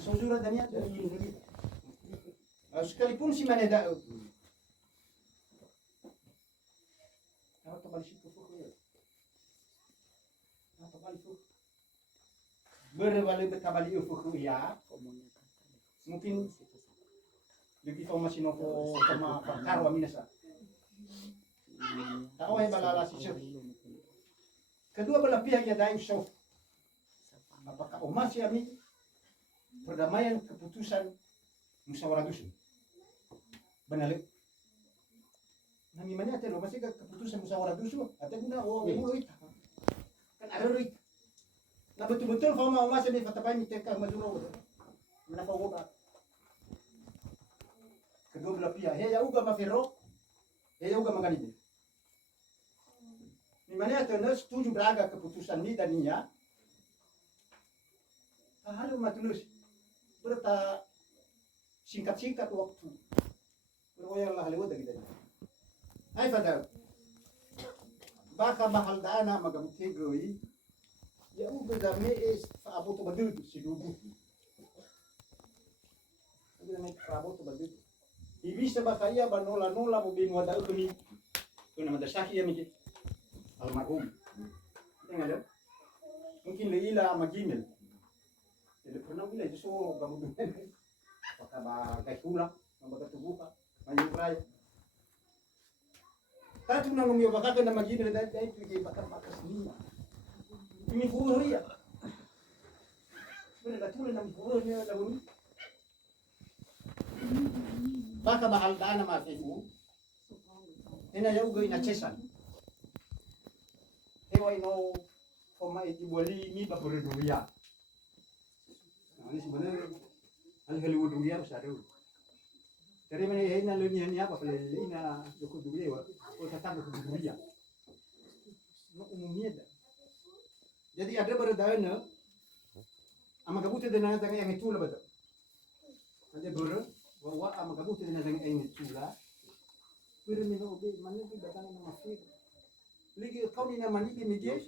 Asal dan ya dari sekalipun si mana dah kalau terbalik situ ya terbalik tu berbalik terbalik itu ya mungkin lebih informasi nopo sama karwa minasa tahu yang balala si kedua belah pihak yang dah usah apakah umat siami perdamaian keputusan musyawarah dusun benar nami mana teh lo masih keputusan musyawarah dusun atau guna mulut kan ada duit nah betul-betul kalau mau masih di fatapai mitekah maduro menapa obat kedua belah pihak ya uga mafiro ya uga maganide mana teh setuju beraga keputusan ni dan niya halo matulus berta singkat-singkat waktu berwayarlah lewat kita hai fadal baka mahal dana magabuti goi ya uga dame es aboto badul si dubu uga dame aboto badul ibisa baka ia banola mo binwa dal kuni kuna madasaki ya miki almarhum enggak mungkin leila magimel jadi pernah bila itu so gamu apakah bagai pulang membaca tubuh banyak raya tadi nang ngomong bakal nama gini dari pergi bakar sendiri ini furia benar tulen nama furia lalu baka bahal dana mafifu ina juga ina cesan hewa ino koma itiboli ni bakuruduya ini sebenarnya Hollywood dunia besar itu. Dari mana ini lalunya apa? Ini dokter dunia, kalau kata dokter dunia, umumnya ada. Jadi ada berdana, ama kabut itu dengan yang itu lah betul. Ada bahwa ama kabut itu dengan yang itu lah. Permino obe mana itu datang nama fir. Lagi kau ni nama ni media.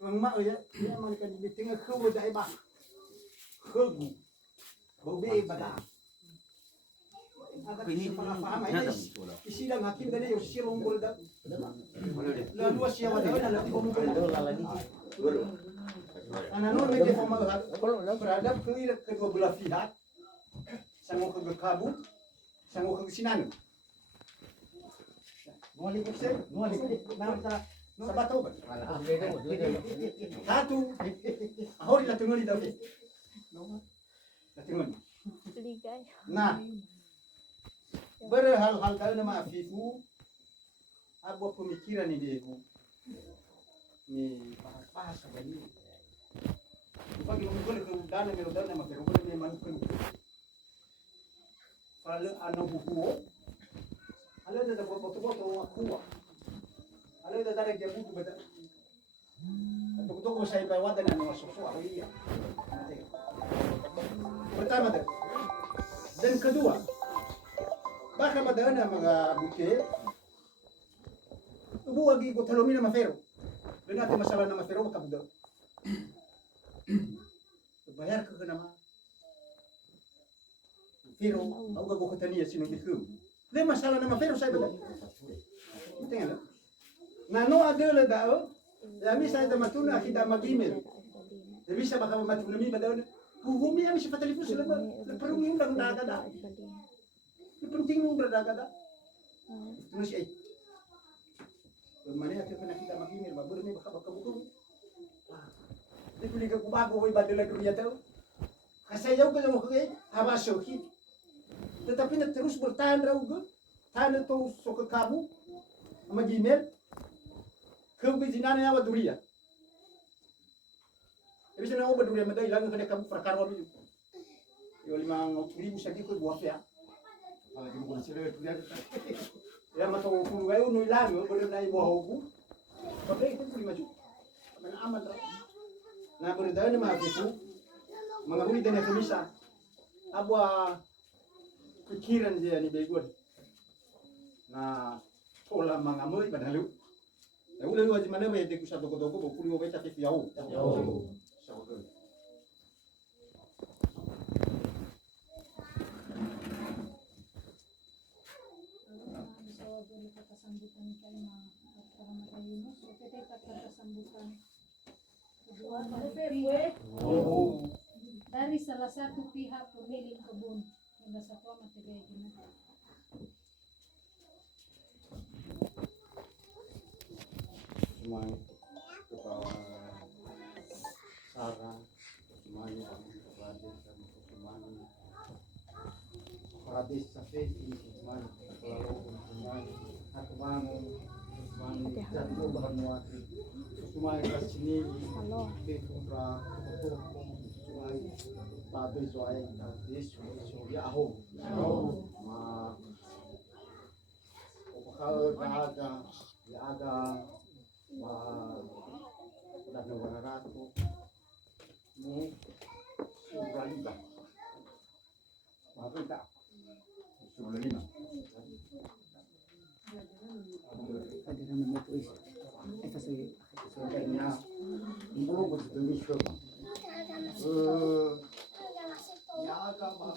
Orang mak ya, dia mereka di tengah kau dah ibah. Khegu bobe bada ini isi lang hakim dali usia umur dah lalu usia wadah lalu umur lagi anak media formal beradab kedua belah pihak sangu ke kabu sangu ke sinan nuali kese nuali nama sabato satu ahori la tungoli dah nah berhal-hal kali nama afifu abu pemikiran ini ibu ni bahas apa ini bagi mengkol ke dana melodana maka mengkol ni manukun kalau anu buku ada foto-foto aku ada dari dia buku betul untuk saya bawa dan anu sesuatu iya pertama dan kedua baka madana mga buke ubu lagi ko talomina mafero dan ate masalah na mafero baka buda bayar ke nama fero au ga ko tania sino biku le masalah na mafero saya bada tengah na no adela dao ya misa ita matuna akida magimel ya bisa baka matuna mi bada hukumnya mesti telefon selama perlu undang daga penting undang daga terus eh mana ada pernah kita magimir babur ni baka buku ni puli ka kubago hoy badala dunia tahu kasi jauh ke jauh ke hawa syokit tetapi nak terus bertahan ragu ke tahan itu sok kamu magimir kau bijinana ya dunia bisa na oba dunia madai lang kada kamu perkara biu yo 5,000 sagi ko buat ya ala di bukan sila dunia ya mato pulu gayo no ilang yo boleh nai buah hobu pakai itu 5 juta mana aman ra na berdana ma itu mangabuli dan bisa abwa pikiran dia ni begon na pola mangamoy badalu ya ulah lu aja mana be de kusatu ko doko pulu beta ke piau kali kata sambutan kay para makayunos. So kita kata sambutan kedua dari salah satu pihak pemilik kebun yang nasa tua materi gini. Semuanya kepada Sarah, semuanya kepada semuanya Radis Safir, semuanya selalu semuanya aku bangun semuanya jatuh bahan muati semuanya ke sini di putra semuanya babi soai kadis soalnya aho ma opakal ada ma dan negara ratu ini sudah lima maka sudah lima ada nama itu sebenarnya belum berdiri semua ya agama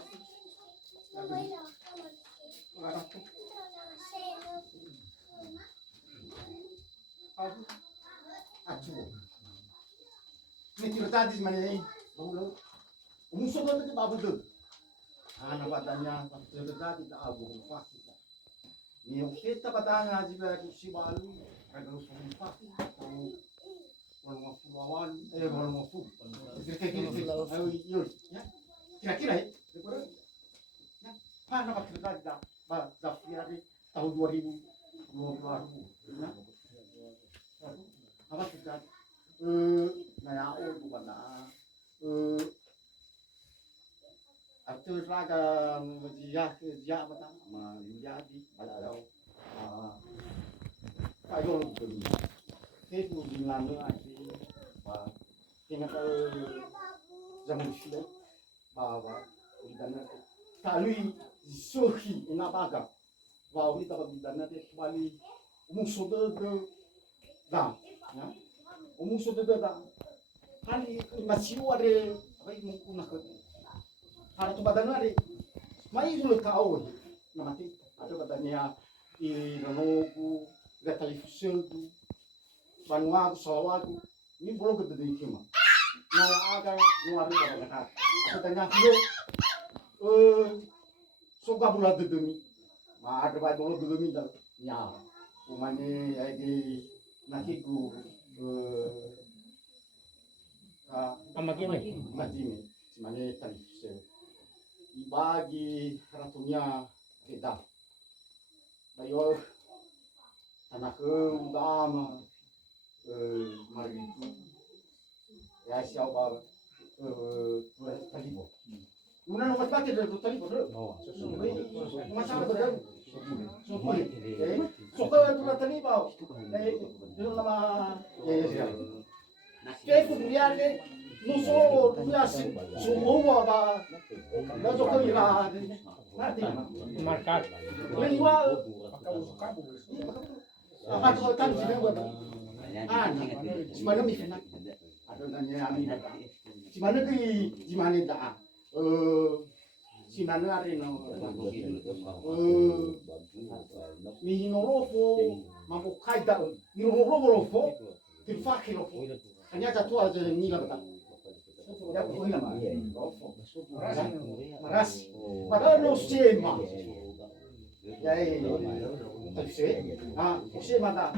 ini kita tadi mana ini musuh itu apa tuh anak badannya kita tadi tak abu fakir ini kita badannya juga si balu ada usul fakir walau mafu lawan walau mafu kira-kira ya kira-kira ya mana pak kita tadi dah Zafir tahun 2020 ya apa kita naya bukan Arthur raga dia apa nama jadi ada kayu beli itu bilang lagi pak ingat zaman sudah bahwa dan kali sohi inabaga bahwa kita bilang nanti kembali musuh dah ya musuh dah kali masih ada apa yang mungkin harus badan ada mai dulu tahu namanya ada badannya di ranoku gatali fusilku banwa sawaku ini belum gede di kima nah ada luar biasa ada tanya dulu suka bulat demi ada baik dulu demi ya umane lagi nanti ku amagini semuanya tali fusil bagi ratunya kita bayo tanah udama maritu ya siapa talibo mana nomor pakai dari talibo macam apa suka itu talibo itu nama kayak kemudian musuh dia semua apa nggak suka ilah nanti markat lewat apa tuh tadi sih buat gimana misalnya ada nanya gimana gimana dah si mana ada mihinorofo mampu kaida mihinorofo tifakirofo hanya satu aja yang nila betul. Ya boleh nama. Maras. Padahal no sema. Ya terus sema dah.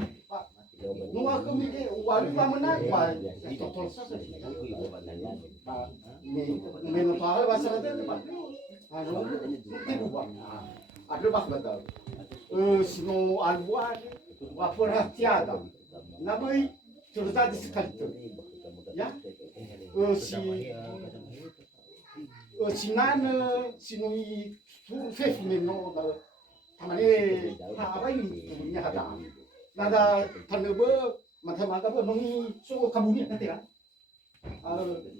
Nunggu aku mikir walau mana apa. Total sasa. Ini nopal bahasa ada apa? Itu buat. Ada bah betul. Sino albuan. Wapur hatiada. Nabi cerita di sekali tu, ya, si nana sinui fef meno, tamane apa ini punya kata, nada tanebe mata apa nungi so kabunia nanti kan,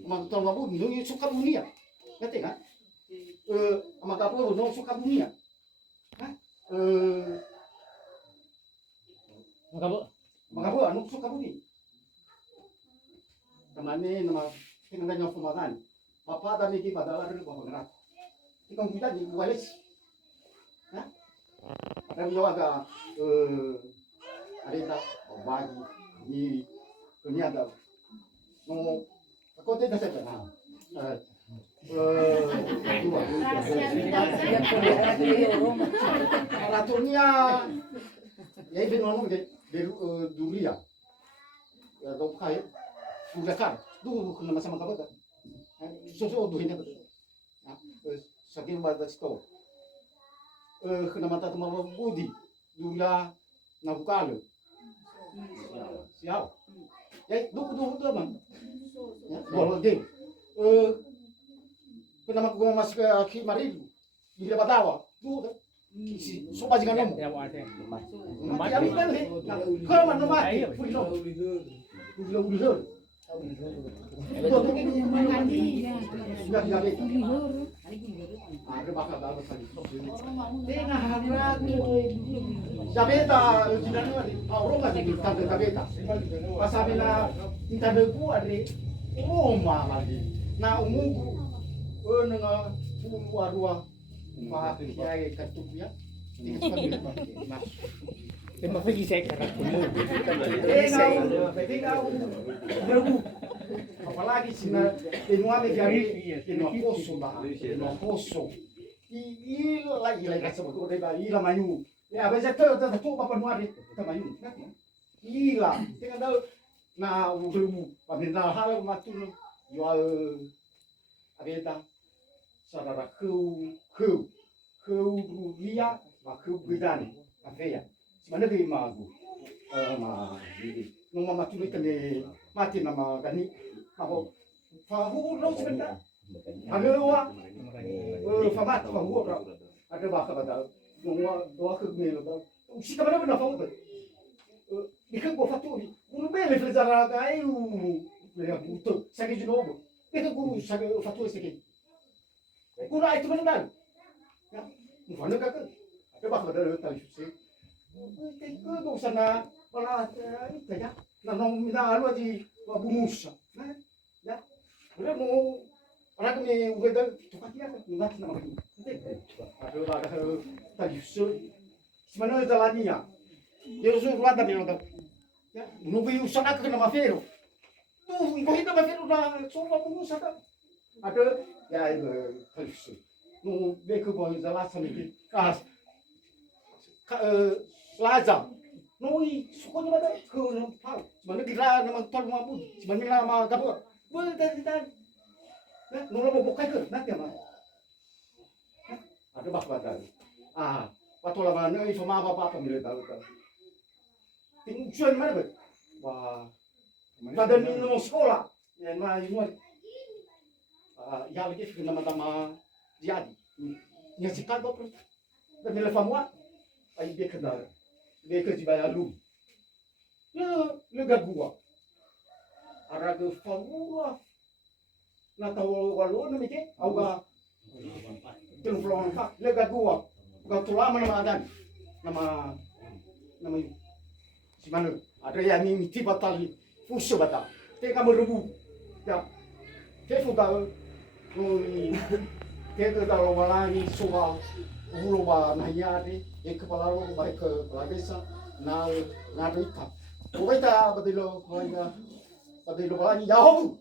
mata mabu nungi so kabunia nanti kan, mata apa nungi so kabunia, makabu anu so kabunia. Tamane nama tinangnya fumagan papa tadi ki pada lari bawa gerak ikon kita di walis Tapi yo agak ada bagi di dunia ada mau aku tidak saja nah dua ratunya ya itu ngomong dari dunia ya dong kayak udah kan tuh kena sama kabar susu tuh ini betul saking banget itu kena mata teman budi dunia nabukalo siap ya dulu bang ya boleh deh kena mak gua masuk ke Maridu di Batawa tuh si soba jangan ngomong mati kami kan kalau mana mati pulau sudah jadi ada bakal dapat tadi tengah hari Jabeta jinanu adi auroma di kantor Jabeta pasabila intabeku adi Roma lagi na umugu nenga pulu arua pa kiai katuya Lima pergi saya ke Rakumu. Apalagi sina tenuame jari tenu poso ba tenu poso ila kasa ko deba ila mayu ya beza to papa nuari ta mayu ila tenga dau na urumu paminta hal matun yo abeta sadara ku lia ma ku bidani afeya simana di magu ma ini numa matun ikane mati nama gani ako fahu lo sebentar Halewa, famat fahu ada bahasa pada nunggu doa ke melo dah. Usi kamera benar fahu ber. Ikan gua faturi, unu bele flezara kai ya butuh sakit junobo. Itu guru sakit faturi sakit. Guru itu mana dah? Ya, mana kakak? Ada bahasa pada tali susi. Itu tu sana pala itu ya. Nanong mina alu di bumusa. Ya. Udah mau orang kami udah tukar dia kan nggak nama itu. Ada tadi sebenarnya jalannya. Dia suruh ada bilang ya, nubi usaha ke nama Fero. Tuh, kau itu nama Fero dah coba pengusaha ada. Ada ya itu tadi nu beku boy jalan sampai kas laza. Nui sukunya ada ke nama sebenarnya kita nama tol mampu sebenarnya nama apa? Boleh tadi. Nula mau buka ke nanti apa? Ada badan. Waktu lama ni sama apa milik tahu kan. Tinggal mana ber? Wah, ada ni nama sekolah. Yang mana ini? Ya lagi kita nama jadi. Yang sekarang tu, dan milik famua, ayi dia kenal, dia kerja lu. Le gagua. Araga famua. Na tahu walau nama ke, awak telefon pak, lega gua, gua tulama nama adan, nama si mana, ada yang ini tiba tali, fuso bata, teka merubu, ya, kefu dah, teka dah lawalani soal, ulu ba nahiyadi, kepala lu baik ke pelagesa, nado ika, kita badilo, badilo balani jauh.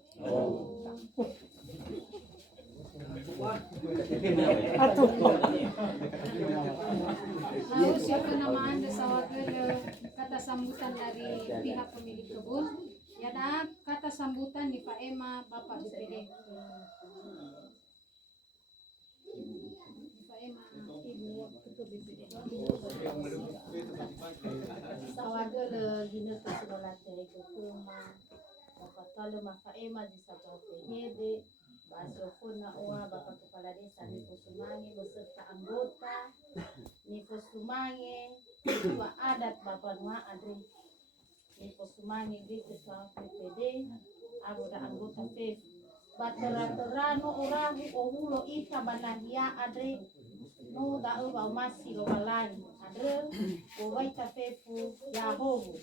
Lalu siapa nama Anda sawagel kata sambutan dari pihak pemilik kebun? Ya dah kata sambutan di Pak Ema Bapak BPD. Pak Ema Ibu Ketua BPD. Sawagel gina kesulatan itu cuma Bapak Talo Pak Ema di Sabah PHD. Basofon na uwa Bapak Kepala Desa Nifo Sumange beserta anggota Nifo Sumange, Ketua Adat Bapak Nua Adri Nifo Sumange di Ketua PPD, anggota FEF Batera-terano orahu ohulo ika banahia Adri no da'u bau masi lo balani Adri uwaita FEFu Yahobu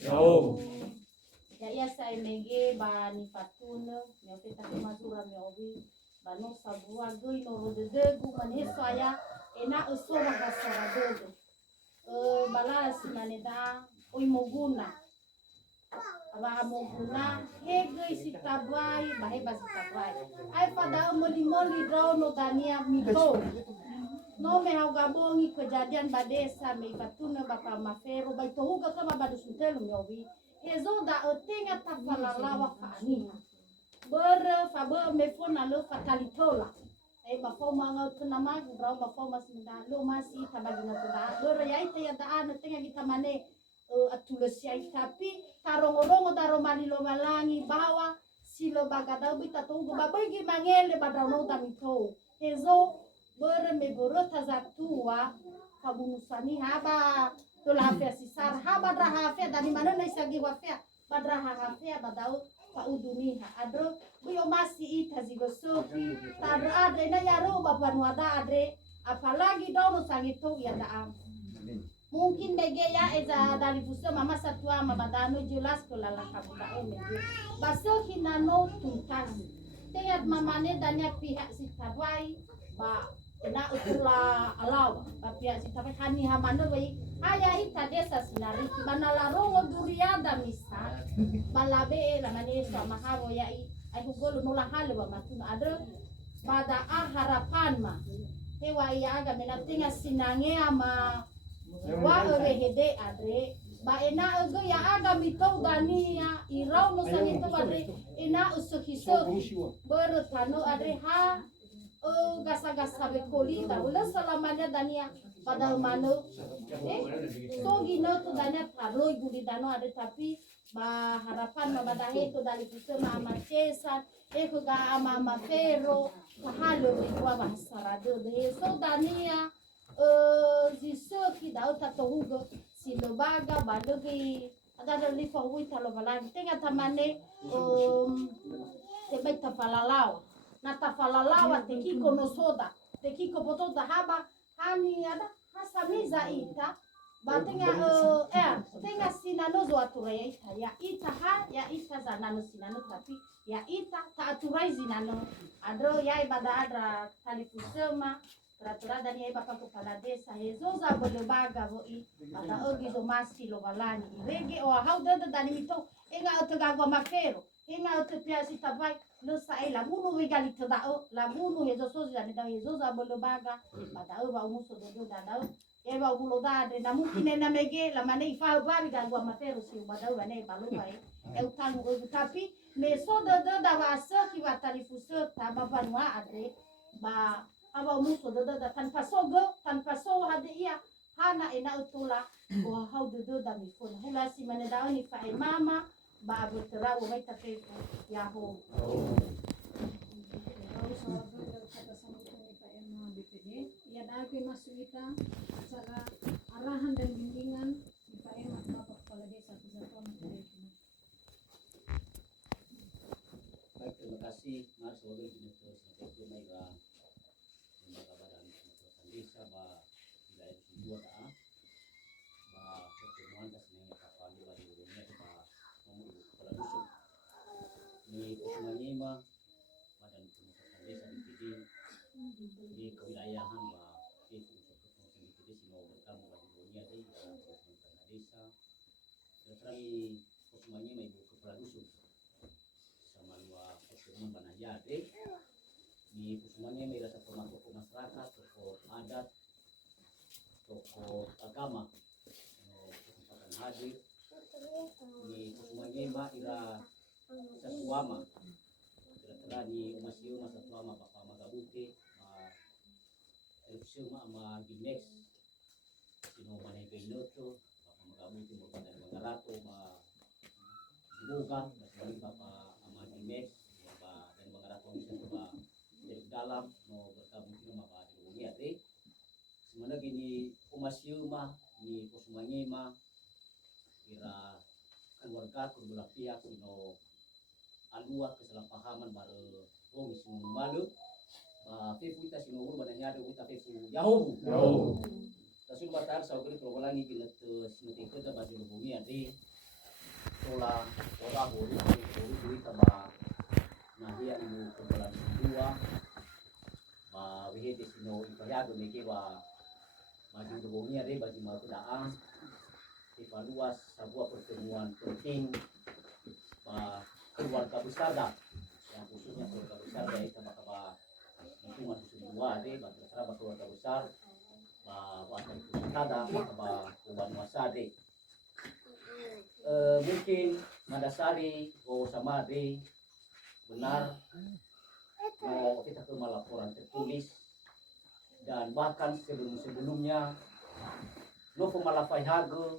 ya iya sa MG ba ni Fatuna mi opeta kumazura mi obi bano sabua goi no rodegu manheso aya ena usora hasara dodo balas maneda oi moguna aba moguna hege si tabai baheba si tabai ai pada moli draw no dania mito no me hau gabongi kejadian badesa me batuna bapa mafero bai tohuga kama badu suntelu nyowi hezo da otenga tapalalawa fani ber faber me fona lo fatalitola ai ba fo manga tuna mag draw ba fo mas minda lo masi tabagina tuna ber ya ite ya da ana tenga kita mane atulesi ai tapi karongo-rongo daro malilo malangi bawa silo bagada bita tongo babagi mangele badrano tamito hezo ber me borota zatua kabunusani haba tolafia sisar haba drahafia dari mana na isagi wafia badrahafia badau pauduniha adro buyo masi ita zigosofi tadro adre na yaro bapanu ada adre apalagi dono sangito ya da mungkin dege ya eza dari buso mama satua mabadano jelas kolala kabuda ome baso hinano tuntas tengat mamane danya pihak si tabai ba ena utula alawa ba pihak si tabai hani hamano bai haya ita desa sinari banala rongo duriada misa balabe la mane sama hawo ya ai hugolo nola hale wa matuna ada pada harapan ma hewa ya aga menatinga sinange ama wa hede adre ba ena ego ya aga mito dani ya irau no sanito adre ena usukiso berutano adre ha gasa-gasa bekoli da ulah selamanya dania pada mano so gino tu dania parloi gudi dano ada tapi ba harapan mabadahe to dali kusema amachesa eko ga ama fero kahalo kwa bahasarado de so dania ziso ki dau tatohugo silobaga badogi ada lifa hui talo balagi tenga tamane tebai tafalalawa na tafalalawa tekiko no soda tekiko potota haba hani ada hasamiza ita batenga tenga sinano zo aturai ita ya ita ha ya ita zanano sinano tapi ya ita ta aturai zinano adro ya ibada adra talifusema peraturan dan ya bapak kepala desa hezo za belebaga boi pada ogi zo masi lo balani rege o hau dada dani ito enga otogagwa mafero enga otopiasi tabai lo sai labunu wigali todao labunu hezo sozi dani da hezo za belebaga pada o ba umuso dodo dadao e ba ulo dade na mungkin na mege la mane ifa bari gagwa mafero si badao bane balunga e utang o tapi me so dodo da wasa ki watali fuso tababanwa ade ba aba muso dodo tanpa so hade ia hana ena utula wa hau dodo da mifona hula si mane dao ni fa mama ba abu tera wa mai tafe ya ho kata sambutan ni Pak Ema BPD ya dagi masuita acara arahan dan bimbingan di Pak Ema Bapak Kepala Desa Kesatuan Masyarakat. Baik, terima kasih Mas Wali Direktur Strategi Mega Lembaga Badan Kepegawaian Desa ba wilayah Sumbawa taa ba pertemuan kasih kapal di bagi dunia ba nomor kepala dusun ni Kusumanyima Badan Kepegawaian Desa BPD di kewilayahan ba itu untuk BPD sino bertamu bagi dunia di dalam Kepegawaian Desa terakhir Kusumanyima ibu kepala dusun sama dua pertemuan Banayade di Kusumanya may rasa tokoh masyarakat, tokoh adat, tokoh agama kesempatan hadir di Kusumanya ira sa suama kira-kira di umasyo sa suama Bapak Magabuti Erupsuma ama Ginex sino manay Pinoto Bapak Magabuti mo pada mga rato dibuka balik Bapak ama Ginex dan mga rato sa dari dalam no bergabung di rumah Pak Jokowi ade sebenarnya gini umasyo ni Kusumanyima ira keluarga kedua pihak sino alua kesalahpahaman baru sino malu fefu ita sino uru bananya ada uta fefu yahobu tasul batar sa kali probolangi pinat sino tekota Pak Jokowi ade tola ora hori ita ba nahia ibu kepala dua ba wihede sino ipayago meke ba maju debongnya deh bagi mau kedaang evaluas sebuah pertemuan penting keluarga besar dah yang khususnya keluarga besar dari kaba lingkungan dusun dua deh bagi kerabat keluarga besar wasan ada kaba kuban wasade mungkin Madasari sama deh benar mau kita ke laporan tertulis dan bahkan sebelum-sebelumnya Novo Malafai Hago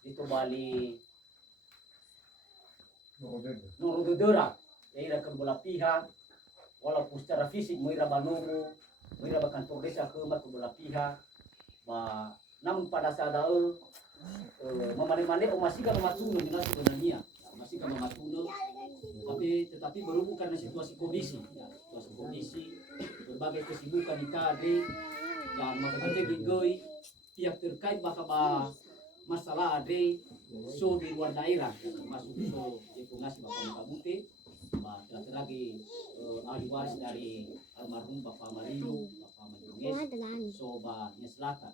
itu Bali Norododora ya kedua pihak walaupun secara fisik Moira Banomo Moira kantor desa ke kedua pihak namun pada saat itu memane-mane masih kan mematuno dengan sebenarnya masih kan mematuno tetapi berhubung karena situasi kondisi berbagai kesibukan di tadi dan makanya gigoi pihak terkait bakal masalah ada so di luar daerah termasuk so informasi Bapak Makabuti lagi ahli waris dari almarhum Bapak Mario Bapak Manjunges so Nya Selatan.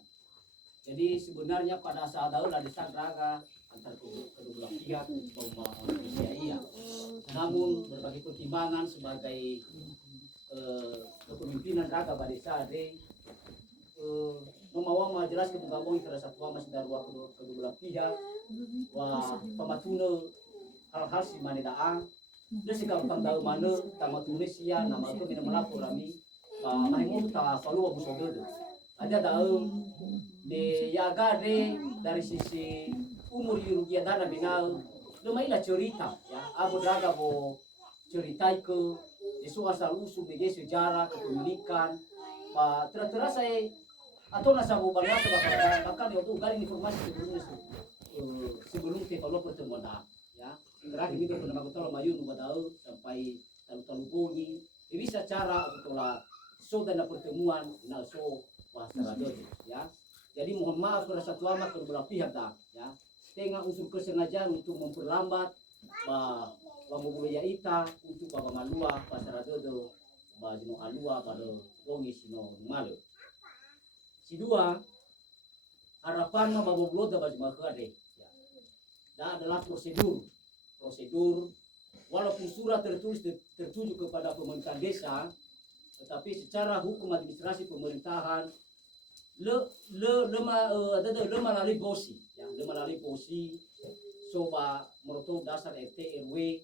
Jadi sebenarnya pada saat itu ada sadraga antara kedua pihak Indonesia iya. Namun berbagai pertimbangan sebagai kepemimpinan raga pada saat memawang majelas kebungamong kepada satu masih dari kedua pihak pematuna hal-hal si manedaang dan si gampang tahu mana tamat Indonesia nama itu minum melapor kami mahimum tak falu abu sododo ada tahu di yaga dari sisi umur yurugia dana binal lumailah cerita ya abu draga bo cerita ke isu asal usul media sejarah kepemilikan terasa atau nasabu bangsa bahkan itu galing informasi sebelum kalau pertemuan ya terakhir itu pernah aku tahu mayun tahu sampai tahu bunyi bisa cara untuk so dan pertemuan so bahasa radio ya. Jadi mohon maaf kepada satu amat kedua pihak dah ya. Tengah unsur kesengajaan untuk memperlambat Bambuya ita untuk Baba Malua pasar radio Bajino Alua pada Gongi Sino Malu. Si dua harapan Baba Bloda bagi Makade ya. Dan adalah prosedur walaupun surat tertulis tertuju kepada pemerintah desa tetapi secara hukum administrasi pemerintahan melalui posi ya melalui posi soba merotok dasar RT RW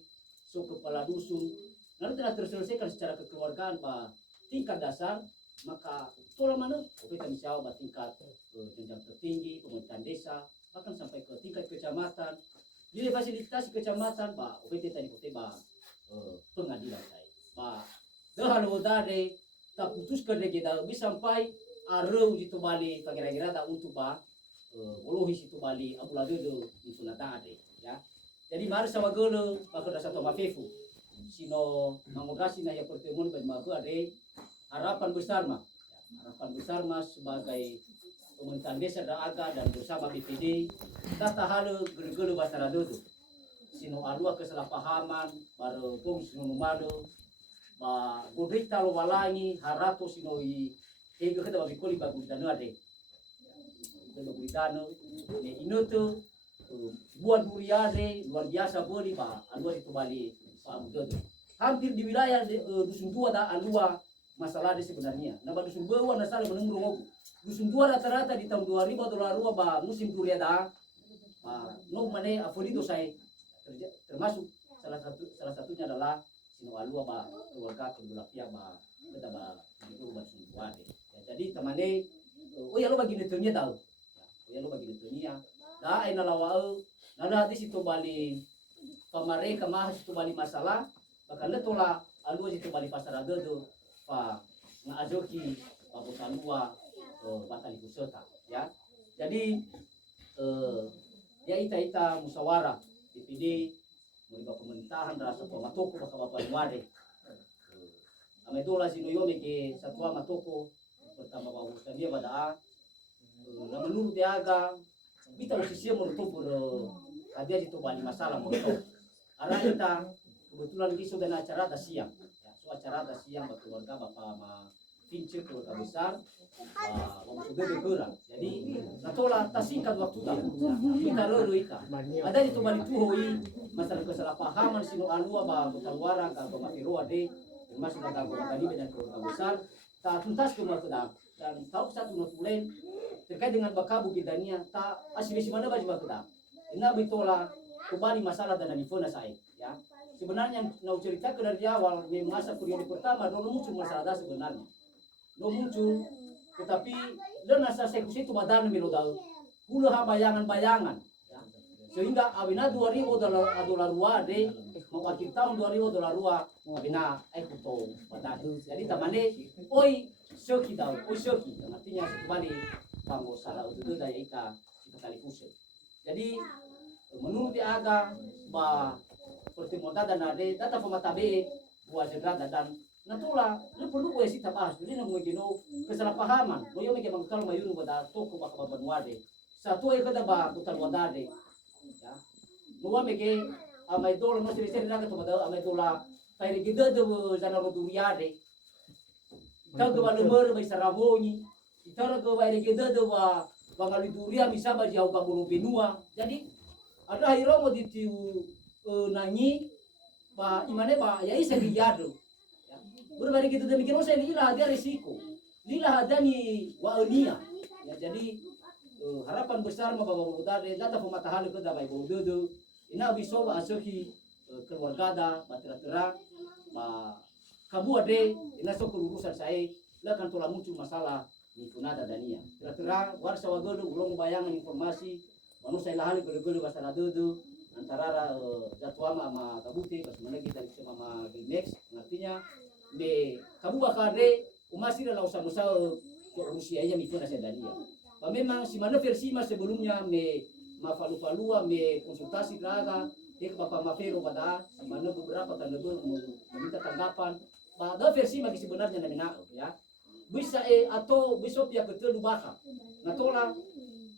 so kepala dusun nanti telah terselesaikan secara kekeluargaan tingkat dasar maka tola mana kita misalnya tingkat jenjang tertinggi pemerintahan desa bahkan sampai ke tingkat kecamatan di fasilitasi kecamatan OPT tadi pengadilan saya dahal udare tak putuskan lagi dah bisa sampai areu itu bali kira-kira tak untuk olohis itu bali abulado itu nata ade ya jadi mari sama gelo bakal satu mafefu sino mangograsi na ya pertemuan bagi maku ade harapan besar mas sebagai pemerintahan desa dan aga dan bersama BPD tata halu gelo-gelo basara dodo sino alua kesalahpahaman baru pung sino numado godrita lo walangi harato sinoi ego kita bagi koli bagu dano ade bagu dano ne inoto buat duriade luar biasa boli alua itu bali dodo hampir di wilayah dusun dua da alua masalah sebenarnya nama dusun dua na salah menunggu ngogu dusun dua rata-rata di tahun 2000 dolar musim durian da no mane afolido saya termasuk salah satunya adalah sino alua keluarga kedua pihak kita itu bersumpah ya jadi temane ya lo bagi netunya tahu ya lo bagi netunya dah ina lawau nada di situ bali pamare kamah situ bali masalah bahkan letola alua situ bali pasar adodo ngaajoki pabutalua batali kusota ya jadi ya ita musyawarah DPD muriba pemerintahan rasa pamatoko baka bapak wade ametola sino yome ke satwa matoko pertama bahusan dia pada na menurut aga kita usisia menutup hadiah itu bali masalah menutup karena kita kebetulan di sudah acara siang ya so acara siang keluarga bapak Vince keluarga besar sudah bergerak. Jadi natola tasingkat waktu dah. Kita roro ita. Ada itu balik tuhoi masalah kesalahpahaman sino alua ba keluaran ka pemafiroa de termasuk dalam tadi dan keluarga besar. Tak tuntas kemudian dan tahu satu not lain terkait dengan bakabu kidania tak asli mana baju bakuda. Ina bitola kembali masalah dan difona saya ya. Sebenarnya nak cerita dari awal di masa periode pertama dulu muncul masalah sebenarnya. No muncul tetapi dan asa eksekusi itu badan melodal hulu bayangan-bayangan ya. Sehingga abina 2000 dolar ruade mau akhir tahun 2000 dolar rua abina ekuto badan. Jadi tamane oi shoki daw oi shoki artinya kembali panggo salah itu daya ita kita kali pusat. Jadi menurut aga ba pertemuan dan ade data pematabe buat segera dan natula lu perlu gue sih tabahas jadi nang ngegino kesalahpahaman mo yo mege mangkal mayuru pada toko baka babanwade satu ay kada ba kutal wadade ya mo mege amay dola no siri naga to bada amay dola pare gida de jana roduriade itaw ke ba numero may saravoni itaw ke ba gida de ba bangali duria misaba jauh ka benua jadi ada hiro mo ditiu nanyi ba imane ba ya isa riyado berbalik gitu demikian saya lila ada risiko lila ada ni waania ya jadi harapan besar ma baba budade data pematahan ke dabai bododo ina biso ba asoki keluarga da batera-tera ba kabu ade ina sok urusan saya lakan tola muncul masalah di funada dania tera-tera warsa wagodo ulong bayangan informasi manusia lahali gede-gede masalah dodo antara jatuama sama kabute pas mana kita sama Gilmex artinya be kamu bakare umasir la usaha Rusia nya mifuna sedania. Memang si mana versi mas sebelumnya me mafalu-falua me konsultasi raga ke Bapak Mafero pada si mana beberapa tanda meminta tanggapan. Pada versi magi sebenarnya namina ya. Bisa atau bisa pihak betul baka. Natola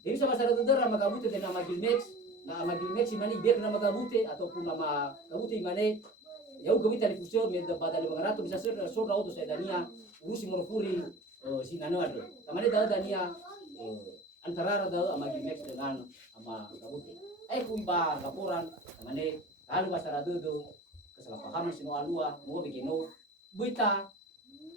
ini sama sada dedera magabute de nama Gilmex. Nah Gilmex si mana ibe nama magabute ataupun nama gabute imane yau kami tadi fuso med pada 500 bisa sur auto saya dania urusi morfuri sinano ada tamane dania antara ada ama Gilmex dengan ama kabute kuiba laporan tamane halu basara dodo kesalahpahaman sino alua mo begino buita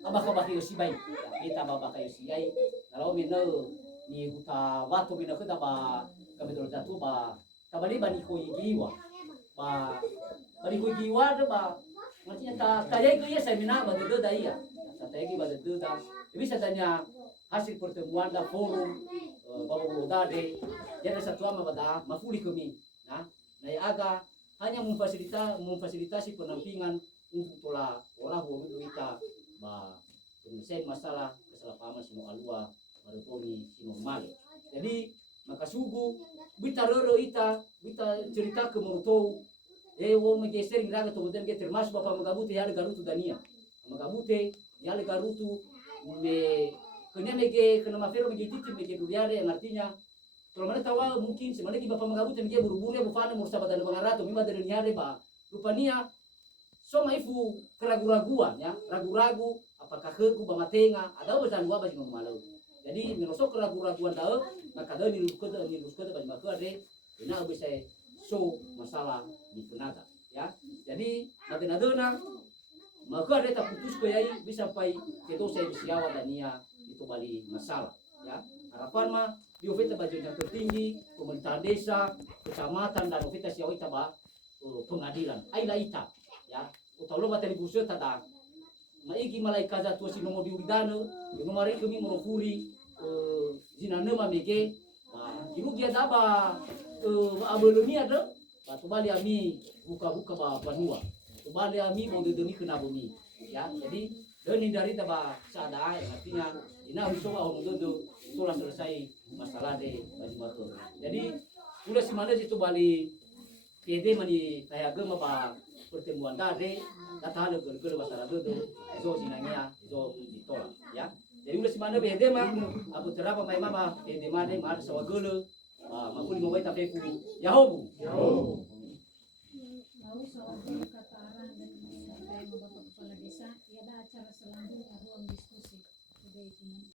abaka baki yosibai kita babaka yosiai kalau meno ni huta watu meno kita ba kami dulu jatuh ba kabali bani ko yiwa ba bari ko giwa ba maksudnya tayai ko ya seminar ba do da iya tayai ba do da bisa tanya hasil pertemuan da forum baba dade jadi satu ama bada mafuli kami nah aga hanya memfasilitasi penampingan untuk tola olah wuru kita ba penyelesaian masalah kesalahpahaman sino alua maruponi sino male jadi maka sugu bita roro ita bita cerita ke morutou wo menggeser raga to bodem ke termasuk Bapak Magabute ya garutu dania Magabute ya garutu me kena mege kena mafero mege titi mege duriare yang artinya kalau mana tawa mungkin sebenarnya ki Bapak Magabute mege buru-buru ya bufana mursabada dan bangarato mima dari nyare ba rupania so maifu keragu-raguan ya ragu-ragu apakah keku bamatenga ada badan gua bagi ngomalo jadi merosok keragu-raguan dae maka dae ni luskota bagi makade ina bisa so masalah di Funada ya jadi nadena maka ada tak putus ke yai bisa pai ke dosa siawa dania itu bali masalah ya harapan mah di ofita baju yang tertinggi pemerintah desa kecamatan dan ofita siawa ita ba pengadilan aila ita ya utaulo batali busur tada maigi malaikat tua si nomo diuridano nomari kami morofuri zinanema mege ibu dia daba abeloni ada batu bali ami buka-buka ba banua tu bali ami mau demi kena bumi ya jadi dan dari taba sada artinya ina bisa orang dodo itulah selesai masalah de bagi mako jadi udah si mana situ bali kede mani kayak gema ba pertemuan dade kata ada gol masalah dodo zo sinangnya zo ditolak ya jadi udah si mana bede mah abu terapa mai mama kede mane mar sawa golo makuli mo baita peku Yahobu lalu sewaktu kata arah dan saya Bapak Kepala Desa ada acara selanjutnya ruang diskusi Reginald.